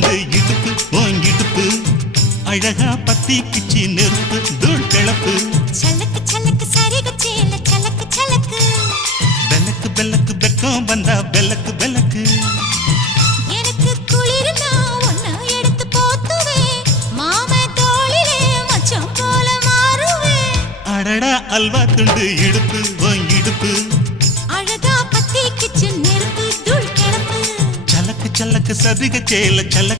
துண்டு இடுப்பு உன் இடுப்பு அழகா பத்திக்கிச்சு நெருப்பு தூள் கிளப்பு சலக்கு சலக்கு சரிக சேல சலக்கு சலக்கு பெலக்கு பெலக்கு வெக்கம் வந்தா பெலக்கு பெலக்கு எனக்கு குளிர்னா ஒன்ன எடுத்து போத்துவே மாமே தோளிலே மச்சான் போல மாறுவே அடடா அல்வா துண்டு இடுப்பு உன் இடுப்பு அழகா பத்திக்கிச்சு நெருப்பு தூள் கிளப்பு சலக்கு சலக்கு சரிக சேல சலக்கு